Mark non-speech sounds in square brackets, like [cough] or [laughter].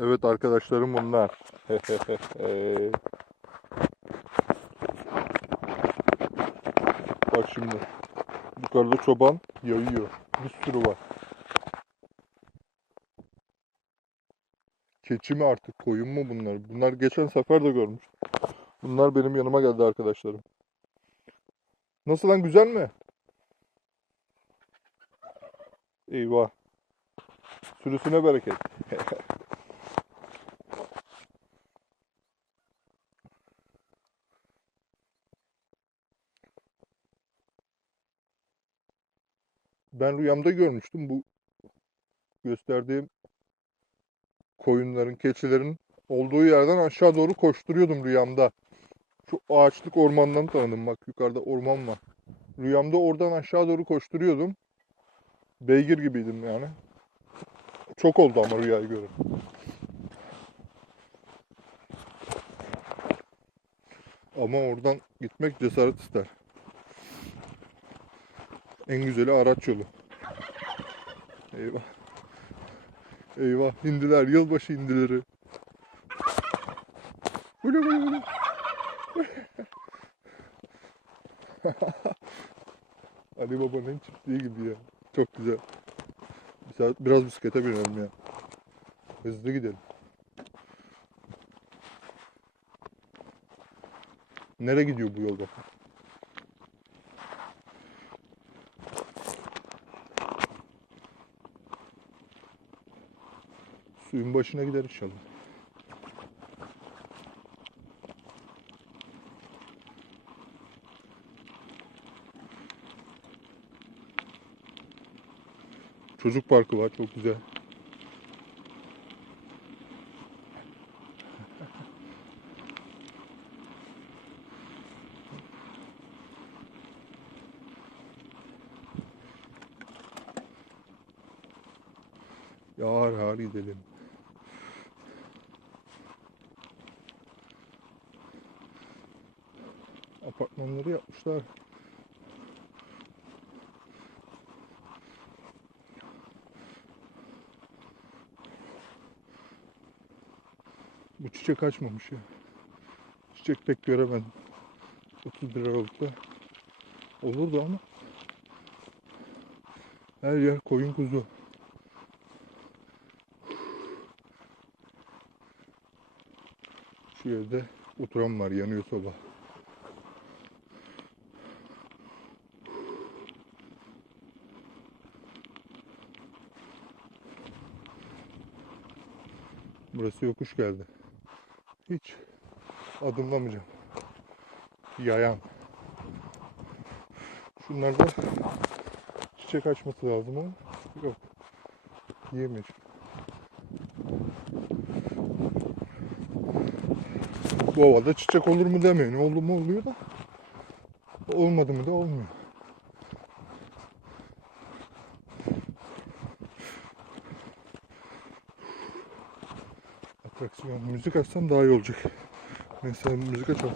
Evet arkadaşlarım bunlar. Bak şimdi. Yukarıda çoban yayıyor. Bir sürü var. Keçi mi artık koyun mu bunlar? Bunlar geçen sefer de görmüş. Bunlar benim yanıma geldi arkadaşlarım. Nasıl lan güzel mi? Eyvah. Sürüsüne bereket. [laughs] Ben rüyamda görmüştüm bu gösterdiğim koyunların, keçilerin olduğu yerden aşağı doğru koşturuyordum rüyamda. Şu ağaçlık ormandan tanıdım bak yukarıda orman var. Rüyamda oradan aşağı doğru koşturuyordum. Beygir gibiydim yani. Çok oldu ama rüyayı görün. Ama oradan gitmek cesaret ister. En güzeli araç yolu. Eyvah. Eyvah hindiler, yılbaşı hindileri. Böyle böyle böyle. [laughs] Ali Baba'nın çiftliği gibi ya. Çok güzel. Biraz, biraz bisiklete binelim ya. Hızlı gidelim. Nereye gidiyor bu yol bakın? Suyun başına gider inşallah. Çocuk parkı var çok güzel. Yağar yağar gidelim. Apartmanları yapmışlar. Bu çiçek açmamış ya. Çiçek pek göremedim. 31 Aralık'ta olurdu ama her yer koyun kuzu. Şu evde oturan var yanıyor soba. Burası yokuş geldi. Hiç adımlamayacağım. Yayan. Şunlarda çiçek açması lazım ama yok. Yiyemeyeceğim. Bu havada çiçek olur mu demeyin. Oldu mu oluyor da. Olmadı mı da olmuyor. Atraksiyon müzik açsam daha iyi olacak. Mesela müzik açalım.